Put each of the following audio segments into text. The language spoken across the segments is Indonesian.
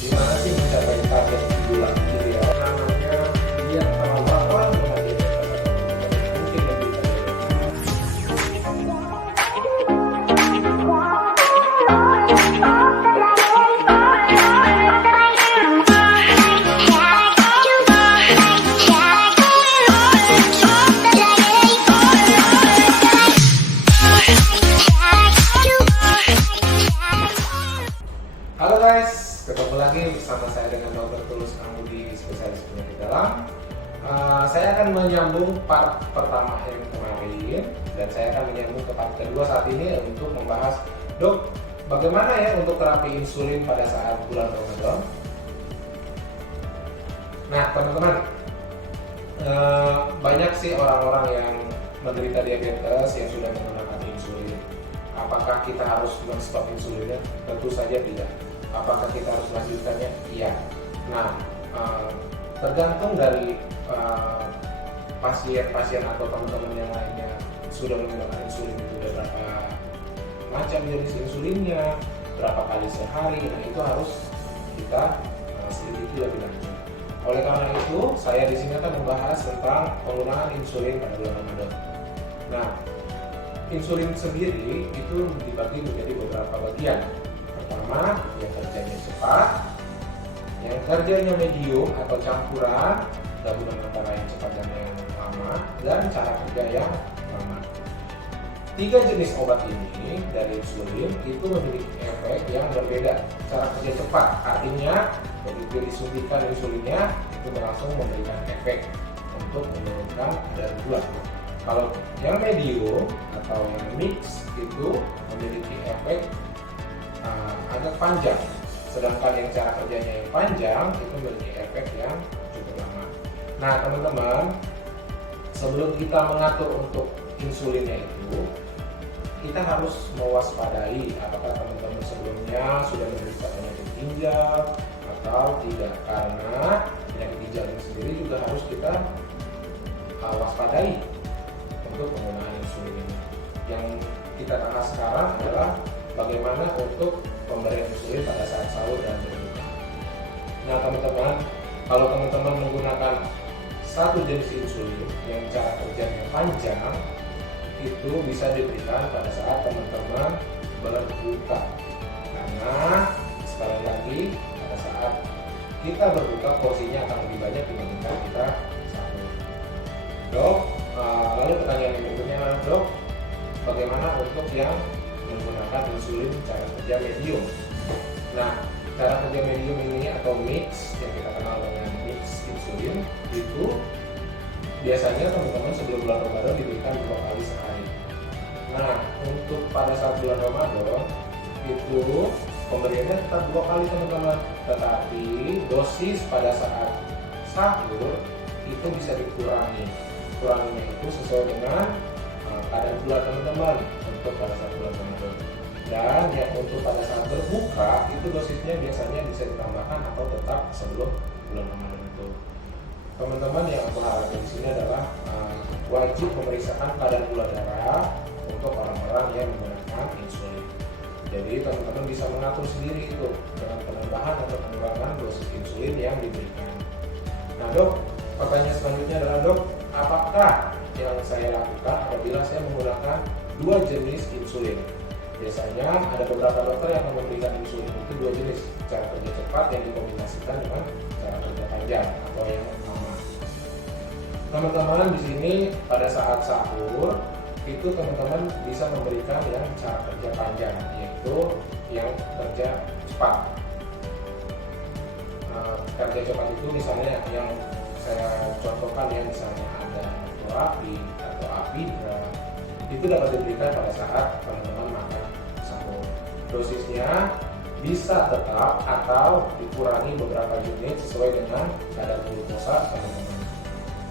Gimana sih mencapai target bulan gitu ya? Namanya dia terlalu apa dengan dia mungkin lebih Halo guys, ketemu lagi bersama saya dengan Dr. Tulus Angudi, spesialis penyakit dalam. Saya akan menyambung part pertama yang kemarin dan saya akan menyambung ke part kedua saat ini untuk membahas, dok, bagaimana ya untuk terapi insulin pada saat bulan Ramadan. Nah teman-teman, banyak sih orang-orang yang menderita diabetes yang sudah menggunakan insulin. Apakah kita harus men-stop insulinnya? Tentu saja tidak. Apakah kita harus melanjutkannya? Iya. Nah, tergantung dari pasien-pasien atau teman-teman yang lainnya sudah menggunakan insulin itu berapa macam jenis insulinnya, berapa kali sehari. Nah, itu harus kita selidiki lebih lanjut. Oleh karena itu, saya di sini akan membahas tentang penggunaan insulin pada bulan Ramadan. Nah, insulin sendiri itu dibagi menjadi beberapa bagian. Pertama, yang kerjanya cepat, yang kerjanya medium atau campuran, gabungan antara yang cepat dan yang lama, dan cara kerja yang lama. Tiga jenis obat ini dari insulin itu memiliki efek yang berbeda. Cara kerja cepat artinya begitu disuntikan insulinnya itu langsung memberikan efek untuk menurunkan kadar gula. Kalau yang medium atau yang mix itu memiliki efek agak panjang, sedangkan yang cara kerjanya yang panjang itu memiliki efek yang cukup lama. Nah teman-teman, sebelum kita mengatur untuk insulinnya itu, kita harus mewaspadai apakah teman-teman sebelumnya sudah menderita penyakit ginjal atau tidak, karena penyakit ginjal ini sendiri juga harus kita waspadai untuk penggunaan insulin ini. Yang kita bahas sekarang adalah bagaimana untuk pemberian insulin pada saat sahur dan berbuka. Nah teman-teman, kalau teman-teman menggunakan satu jenis insulin yang cara kerjanya panjang, itu bisa diberikan pada saat teman-teman berbuka. Karena sekali lagi pada saat kita berbuka porsinya akan lebih banyak dibandingkan kita sahur. Dok, lalu pertanyaan yang berikutnya adalah, dok, bagaimana untuk yang menggunakan insulin cara kerja medium? Nah, cara kerja medium ini atau mix yang kita kenal dengan mix insulin itu biasanya teman-teman sebelum bulan Ramadan diberikan 2 kali sehari. Nah, untuk pada saat bulan Ramadan itu pemberiannya tetap 2 kali teman-teman, tetapi dosis pada saat sahur itu bisa dikurangi. Kuranginya itu sesuai dengan kadar gula teman-teman untuk pada saat bulan Ramadan. Dan yang untuk pada saat berbuka itu dosisnya biasanya bisa ditambahkan atau tetap sebelum bulan Ramadan itu. Teman-teman, yang aku harapkan di sini adalah wajib memeriksakan kadar gula darah untuk orang-orang yang menggunakan insulin. Jadi teman-teman bisa mengatur sendiri itu dengan penambahan atau pengurangan dosis insulin yang diberikan. Nah dok, pertanyaan selanjutnya adalah, dok, apakah yang saya lakukan apabila saya menggunakan 2 jenis insulin? Biasanya ada beberapa dokter yang memberikan insulin itu 2 jenis, cara kerja cepat yang dikombinasikan dengan cara kerja panjang atau yang lama. Teman-teman, di sini pada saat sahur itu teman-teman bisa memberikan yang cara kerja panjang, yaitu yang kerja cepat. Kerja cepat itu misalnya yang saya contohkan ya, misalnya ada terapi atau apidra, itu dapat diberikan pada saat teman-teman makan sahur. Dosisnya bisa tetap atau dikurangi beberapa unit sesuai dengan kadar glukosa teman-teman.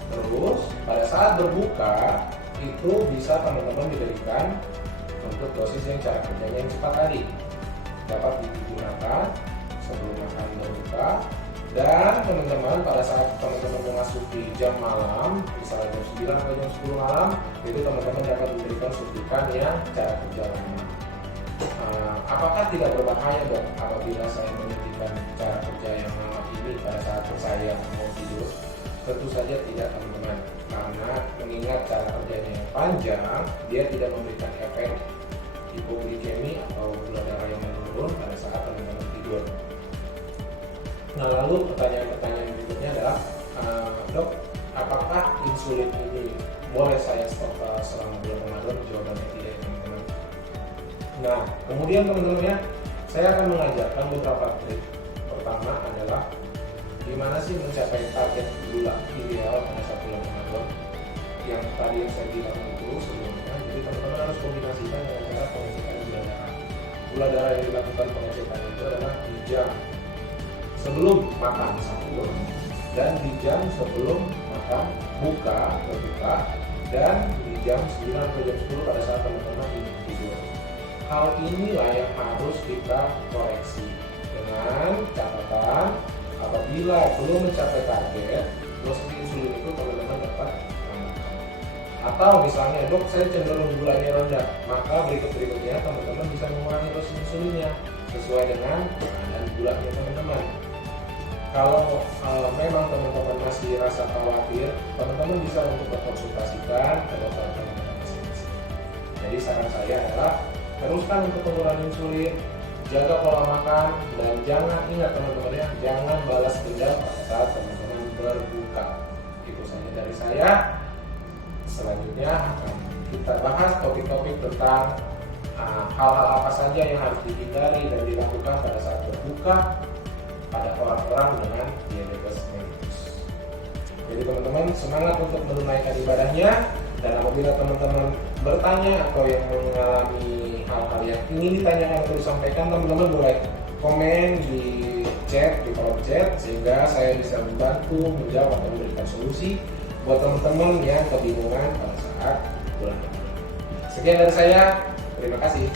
Terus pada saat berbuka itu bisa teman-teman diberikan untuk dosis yang cara kerjanya yang cepat tadi, dapat digunakan sebelum makan berbuka. Dan teman-teman, pada saat teman-teman memasuki jam malam, misalnya jam 9 atau jam 10 malam, itu teman-teman dapat memberikan suntikan yang cara kerja lama. Apakah tidak berbahaya dok apabila saya menyuntikkan cara kerja Tentu saja tidak, teman-teman, karena mengingat cara kerjanya yang panjang, dia tidak memberikan efek hipoglikemi atau gula darah yang menurun pada saat teman-teman tidur. Nah, lalu pertanyaan berikutnya adalah, dok, apakah insulin ini boleh saya stop selama bulan Ramadan? Jawabannya tidak, teman-teman. Nah, kemudian teman-teman ya, saya akan mengajarkan beberapa trik. Pertama adalah gimana sih mencapai target gula ideal pada saat bulan Ramadan yang tadi yang saya bilang itu sebelumnya. Jadi teman-teman harus kombinasikan dengan cara pengecekan gula darah. Gula darah yang dilakukan pengecekan itu adalah di jam sebelum makan sahur dan di jam sebelum makan berbuka dan di jam 9 atau jam 10 pada saat teman-teman ingin tidur. Hal inilah yang harus kita koreksi dengan catatan apabila belum mencapai target dosis insulin itu teman-teman dapat tambahkan. Atau misalnya, dok, saya cenderung gulanya rendah, maka berikutnya teman-teman bisa mengurangi dosis insulinnya sesuai dengan keadaan gulanya teman-teman. Kalau memang teman-teman masih rasa khawatir, teman-teman bisa untuk berkonsultasikan ke dokter teman-teman masing-masing. Jadi saran saya adalah teruskan untuk penggunaan insulin, jaga pola makan, dan ingat teman-teman ya, jangan balas dendam pada saat teman-teman berbuka. Itu saja dari saya. Selanjutnya akan kita bahas topik-topik tentang hal-hal apa saja yang harus dihindari dan dilakukan pada saat berbuka pada orang-orang dengan diabetes mellitus. Jadi teman-teman semangat untuk menunaikan ibadahnya, dan apabila teman-teman bertanya atau yang mengalami hal-hal yang ingin ditanyakan atau disampaikan, teman-teman boleh komen di chat, di kolom chat, sehingga saya bisa membantu menjawab atau memberikan solusi buat teman-teman yang kebingungan pada saat bulan Ramadan. Sekian dari saya, terima kasih.